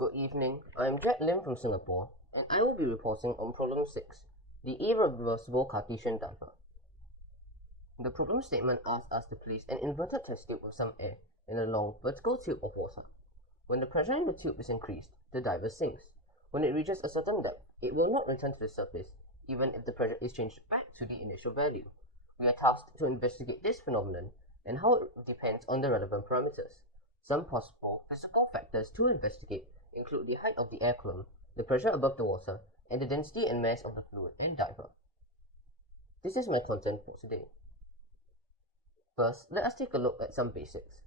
Good evening, I am Jet Lim from Singapore, and I will be reporting on Problem 6, the Irreversible Cartesian diver. The problem statement asks us to place an inverted test tube with some air in a long vertical tube of water. When the pressure in the tube is increased, the diver sinks. When it reaches a certain depth, it will not return to the surface, even if the pressure is changed back to the initial value. We are tasked to investigate this phenomenon and how it depends on the relevant parameters. Some possible physical factors to investigate include the height of the air column, the pressure above the water, and the density and mass of the fluid and diver. This is my content for today. First, let us take a look at some basics.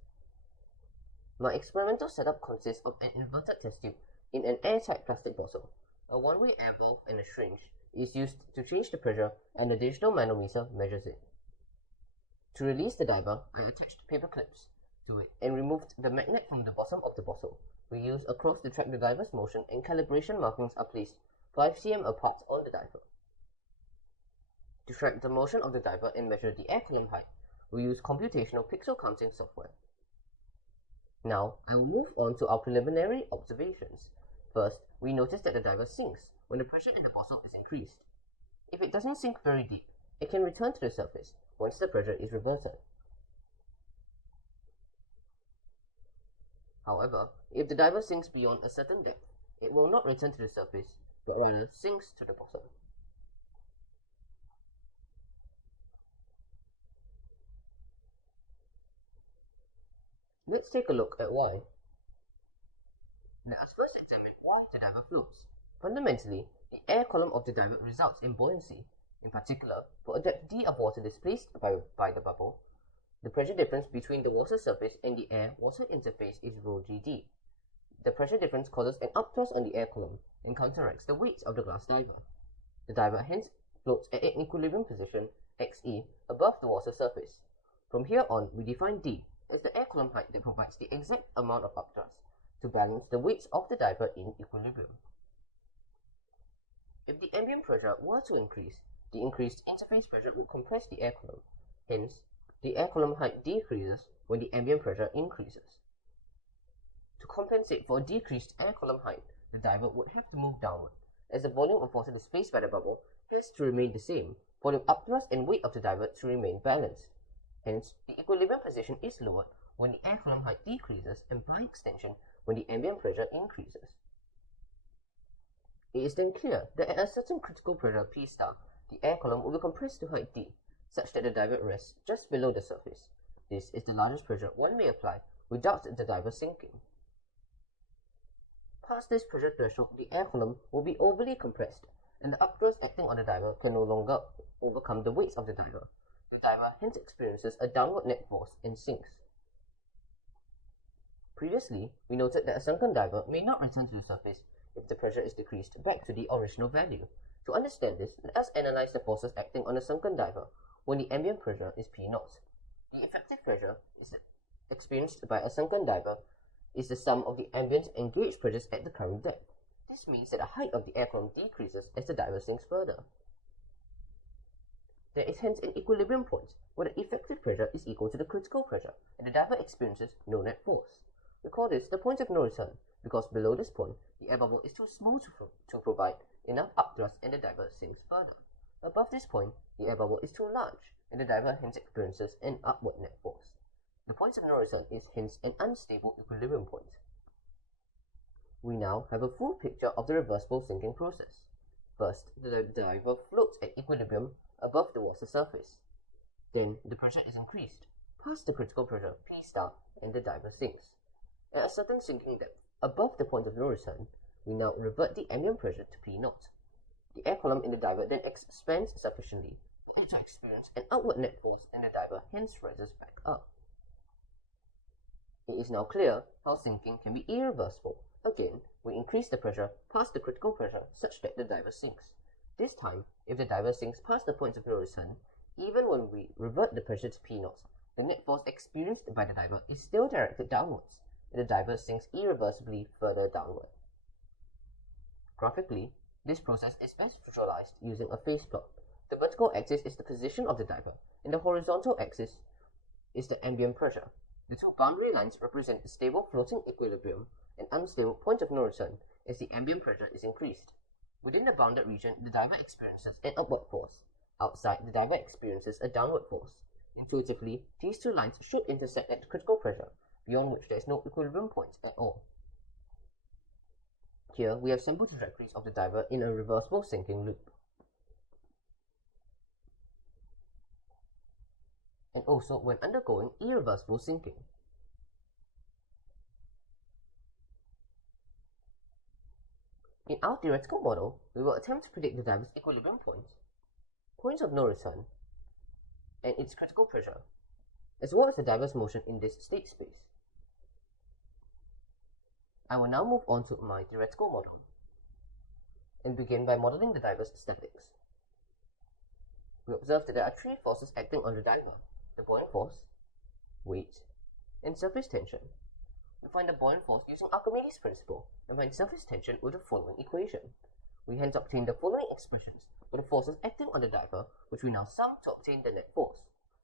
My experimental setup consists of an inverted test tube in an airtight plastic bottle. A one-way air valve and a syringe is used to change the pressure, and a digital manometer measures it. To release the diver, I attached paper clips to it and removed the magnet from the bottom of the bottle. We use a cross to track the diver's motion, and calibration markings are placed 5 cm apart on the diver. To track the motion of the diver and measure the air column height, we use computational pixel counting software. Now, I will move on to our preliminary observations. First, we notice that the diver sinks when the pressure in the bottle is increased. If it doesn't sink very deep, it can return to the surface once the pressure is reverted. However, if the diver sinks beyond a certain depth, it will not return to the surface, but rather sinks to the bottom. Let's take a look at why. Let us first examine why the diver floats. Fundamentally, the air column of the diver results in buoyancy. In particular, for a depth d of water displaced by the bubble, the pressure difference between the water surface and the air-water interface is ρgd. The pressure difference causes an upthrust on the air column and counteracts the weight of the glass diver. The diver hence floats at an equilibrium position, xe, above the water surface. From here on, we define d as the air column height that provides the exact amount of upthrust to balance the weights of the diver in equilibrium. If the ambient pressure were to increase, the increased interface pressure would compress the air column. Hence, the air column height decreases when the ambient pressure increases. To compensate for a decreased air column height, the diver would have to move downward, as the volume of water displaced by the bubble has to remain the same, volume upthrust and weight of the diver to remain balanced. Hence, the equilibrium position is lowered when the air column height decreases, and by extension, when the ambient pressure increases. It is then clear that at a certain critical pressure P star, the air column will be compressed to height d, such that the diver rests just below the surface. This is the largest pressure one may apply without the diver sinking. Past this pressure threshold, the air column will be overly compressed, and the upthrust acting on the diver can no longer overcome the weight of the diver. The diver hence experiences a downward net force and sinks. Previously, we noted that a sunken diver may not return to the surface if the pressure is decreased back to the original value. To understand this, let us analyze the forces acting on a sunken diver when the ambient pressure is P0. The effective pressure experienced by a sunken diver is the sum of the ambient and gauge pressures at the current depth. This means that the height of the air column decreases as the diver sinks further. There is hence an equilibrium point where the effective pressure is equal to the critical pressure, and the diver experiences no net force. We call this the point of no return, because below this point, the air bubble is too small to provide enough upthrust, and the diver sinks further. Above this point, the air bubble is too large, and the diver hence experiences an upward net force. The point of no return is hence an unstable equilibrium point. We now have a full picture of the reversible sinking process. First, the diver floats at equilibrium above the water surface. Then, the pressure is increased, past the critical pressure P star, and the diver sinks. At a certain sinking depth, above the point of no return, we now revert the ambient pressure to P0. The air column in the diver then expands sufficiently to experience an outward net force, and the diver hence rises back up. It is now clear how sinking can be irreversible. Again, we increase the pressure past the critical pressure such that the diver sinks. This time, if the diver sinks past the point of no return, even when we revert the pressure to P0, the net force experienced by the diver is still directed downwards, and the diver sinks irreversibly further downward. Graphically, this process is best visualized using a phase plot. The vertical axis is the position of the diver, and the horizontal axis is the ambient pressure. The two boundary lines represent the stable floating equilibrium, an unstable point of no return as the ambient pressure is increased. Within the bounded region, the diver experiences an upward force. Outside, the diver experiences a downward force. Intuitively, these two lines should intersect at the critical pressure, beyond which there is no equilibrium point at all. Here, we have sample trajectories of the diver in a reversible sinking loop. And also when undergoing irreversible sinking. In our theoretical model, we will attempt to predict the diver's equilibrium point, points of no return, and its critical pressure, as well as the diver's motion in this state space. I will now move on to my theoretical model, and begin by modeling the diver's statics. We observe that there are three forces acting on the diver: the buoyant force, weight, and surface tension. We find the buoyant force using Archimedes' principle and find surface tension with the following equation. We hence obtain the following expressions for the forces acting on the diver, which we now sum to obtain the net force.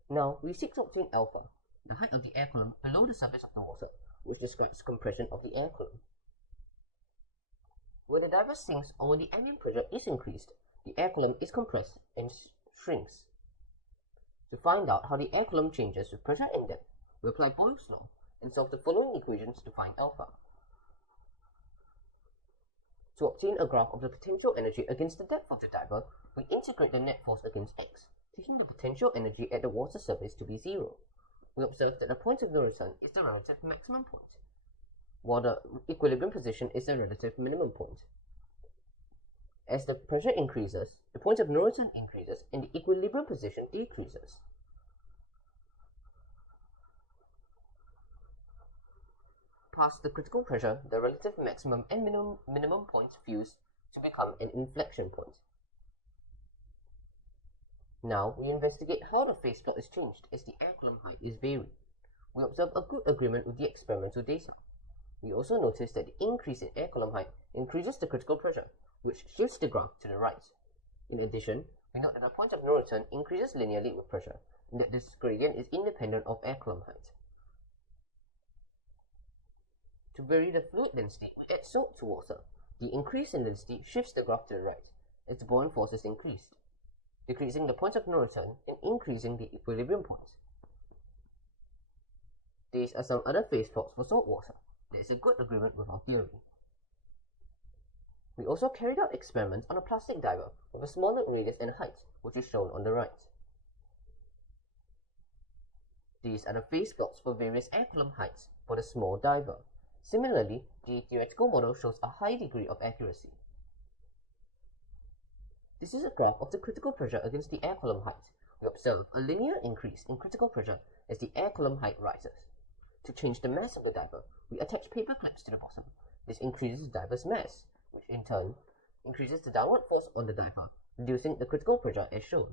Now we seek to obtain alpha, the height of the air column below the surface of the water, which describes compression of the air column. When the diver sinks or when the ambient pressure is increased, the air column is compressed and shrinks. To find out how the air column changes with pressure and depth, we apply Boyle's law and solve the following equations to find alpha. To obtain a graph of the potential energy against the depth of the diver, we integrate the net force against x, taking the potential energy at the water surface to be 0. We observe that the point of no return is the relative maximum point, while the equilibrium position is the relative minimum point. As the pressure increases, the point of no return increases and the equilibrium position decreases. Past the critical pressure, the relative maximum and minimum points fuse to become an inflection point. Now we investigate how the phase plot is changed as the air column height is varied. We observe a good agreement with the experimental data. We also notice that the increase in air column height increases the critical pressure, which shifts the graph to the right. In addition, we note that the point of no return increases linearly with pressure, and that this gradient is independent of air column height. To vary the fluid density, we add salt to water. The increase in density shifts the graph to the right, as the buoyant force is increased, decreasing the point of no return and increasing the equilibrium point. These are some other phase plots for salt water. There is a good agreement with our theory. We also carried out experiments on a plastic diver with a smaller radius and height, which is shown on the right. These are the phase plots for various air column heights for the small diver. Similarly, the theoretical model shows a high degree of accuracy. This is a graph of the critical pressure against the air column height. We observe a linear increase in critical pressure as the air column height rises. To change the mass of the diver, we attach paper clips to the bottom. This increases the diver's mass, which in turn increases the downward force on the diver, reducing the critical pressure as shown.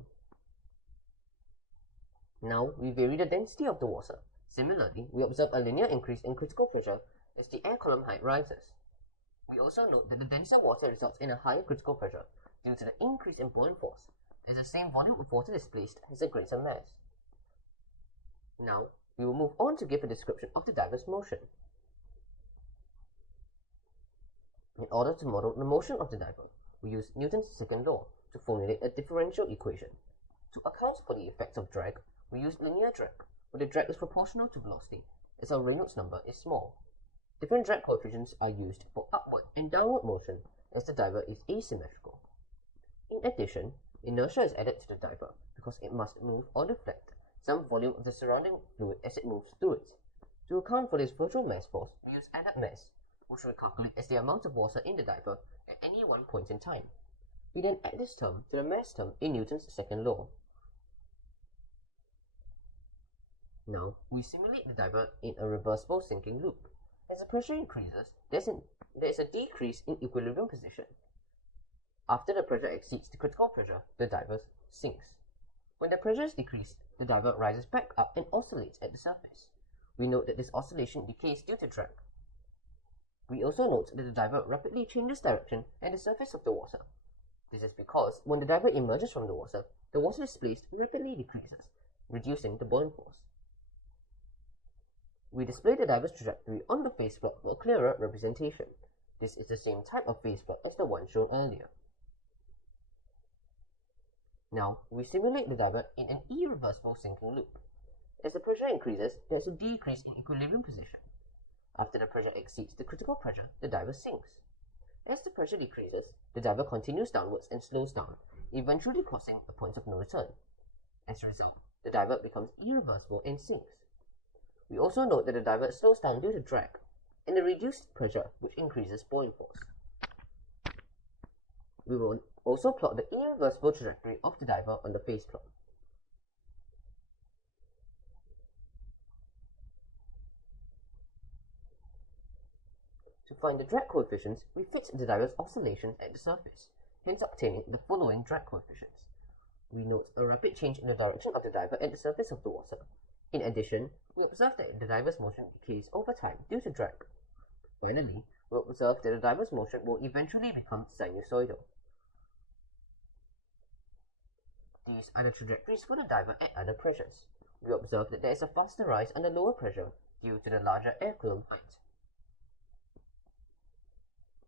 Now we vary the density of the water. Similarly, we observe a linear increase in critical pressure as the air column height rises. We also note that the denser water results in a higher critical pressure due to the increase in buoyant force, as the same volume of water displaced has a greater mass. Now, we will move on to give a description of the diver's motion. In order to model the motion of the diver, we use Newton's second law to formulate a differential equation. To account for the effects of drag, we use linear drag, where the drag is proportional to velocity, as our Reynolds number is small. Different drag coefficients are used for upward and downward motion as the diver is asymmetrical. In addition, inertia is added to the diver because it must move or deflect some volume of the surrounding fluid as it moves through it. To account for this virtual mass force, we use added mass, which we calculate as the amount of water in the diver at any one point in time. We then add this term to the mass term in Newton's second law. Now, we simulate the diver in a reversible sinking loop. As the pressure increases, there is a decrease in equilibrium position. After the pressure exceeds the critical pressure, the diver sinks. When the pressure is decreased, the diver rises back up and oscillates at the surface. We note that this oscillation decays due to drag. We also note that the diver rapidly changes direction at the surface of the water. This is because when the diver emerges from the water displaced rapidly decreases, reducing the buoyant force. We display the diver's trajectory on the phase plot for a clearer representation. This is the same type of phase plot as the one shown earlier. Now, we simulate the diver in an irreversible sinking loop. As the pressure increases, there is a decrease in equilibrium position. After the pressure exceeds the critical pressure, the diver sinks. As the pressure decreases, the diver continues downwards and slows down, eventually crossing a point of no return. As a result, the diver becomes irreversible and sinks. We also note that the diver slows down due to drag and the reduced pressure, which increases buoyant force. We will also plot the irreversible trajectory of the diver on the phase plot. To find the drag coefficients, we fix the diver's oscillations at the surface, hence obtaining the following drag coefficients. We note a rapid change in the direction of the diver at the surface of the water. In addition, we observe that the diver's motion decays over time due to drag. Finally, we observe that the diver's motion will eventually become sinusoidal. These are the trajectories for the diver at other pressures. We observe that there is a faster rise under lower pressure due to the larger air column height.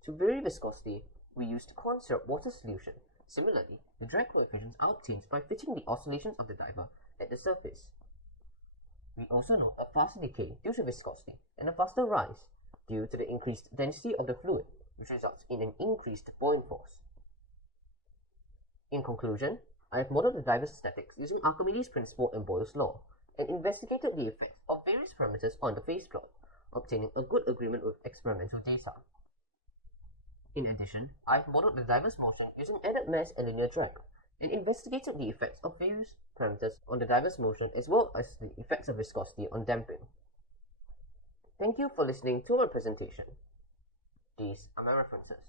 To vary viscosity, we used corn syrup water solution. Similarly, the drag coefficients are obtained by fitting the oscillations of the diver at the surface. We also note a faster decay due to viscosity and a faster rise due to the increased density of the fluid, which results in an increased buoyant force. In conclusion, I have modeled the diver's statics using Archimedes' principle and Boyle's law, and investigated the effects of various parameters on the phase plot, obtaining a good agreement with experimental data. In addition, I have modeled the diver's motion using added mass and linear drag, and investigated the effects of various parameters on the diver's motion as well as the effects of viscosity on damping. Thank you for listening to my presentation. These are my references.